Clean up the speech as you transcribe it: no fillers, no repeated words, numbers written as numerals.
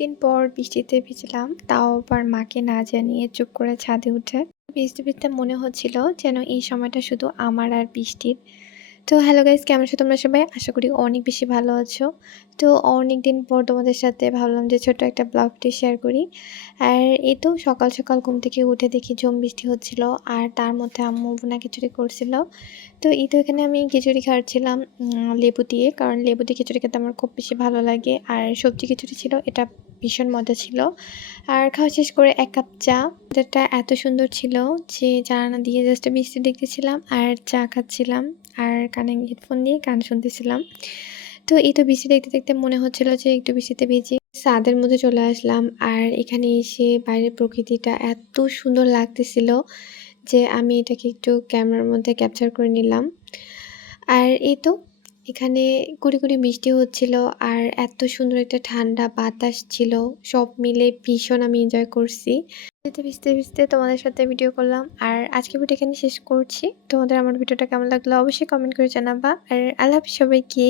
দিন পর বৃষ্টিতে ভিজলাম, তাও আবার মাকে না জানিয়ে চুপ করে ছাদে উঠে। ভিজতে, ভিজতে মনে হচ্ছিল যেন এই সময়টা শুধু আমার আর বৃষ্টির। তো হ্যালো গাইস, কেমন আছো তোমরা সবাই? আশা করি অনেক বেশি ভালো আছো। তো অনেকদিন পর তোমাদের সাথে ভাবলাম যে ছোট্ট একটা ব্লগটি শেয়ার করি। আর এই তো সকাল, সকাল ঘুম থেকে উঠে দেখি ঝুম বৃষ্টি হচ্ছিল। আর তার মধ্যে আম্মু ভুনা খিচুড়ি করছিল। তো এই তো এখানে আমি খিচুড়ি খাচ্ছিলাম লেবু দিয়ে। কারণ লেবু দিয়ে খিচুড়ি খেতে আমার খুব বেশি ভালো লাগে। আর সবজি খিচুড়ি ছিল, এটা ভীষণ মজা ছিল। আর খাওয়া শেষ করে ১ কাপ চা। ওয়েদারটা এত সুন্দর ছিল যে জানালা দিয়ে জাস্ট বৃষ্টি দেখতেছিলাম আর চা খাচ্ছিলাম। আর কানে হেডফোন দিয়ে গান শুনতেছিলাম। তো এই তো বৃষ্টি দেখতে, দেখতে মনে হচ্ছিল যে একটু বৃষ্টিতে ভিজি। ছাদের মধ্যে চলে আসলাম। আর এখানে এসে বাইরের প্রকৃতিটা এত সুন্দর লাগতেছিল যে আমি এটাকে একটু ক্যামেরার মধ্যে ক্যাপচার করে নিলাম। আর এই তো এখানে কুড়ি, কুড়ি বৃষ্টি হচ্ছিল আর এত সুন্দর একটা ঠান্ডা বাতাস ছিল। সব মিলে ভীষণ আমি এনজয় করছি। ভিজতে, ভিজতে, ভিজতে তোমাদের সাথে ভিডিও করলাম। আর আজকের ভিডিও এখানে শেষ করছি। তোমাদের আমার ভিডিওটা কেমন লাগলো অবশ্যই কমেন্ট করে জানাবা। আর আল্লাহ হাফেজ সবাইকে।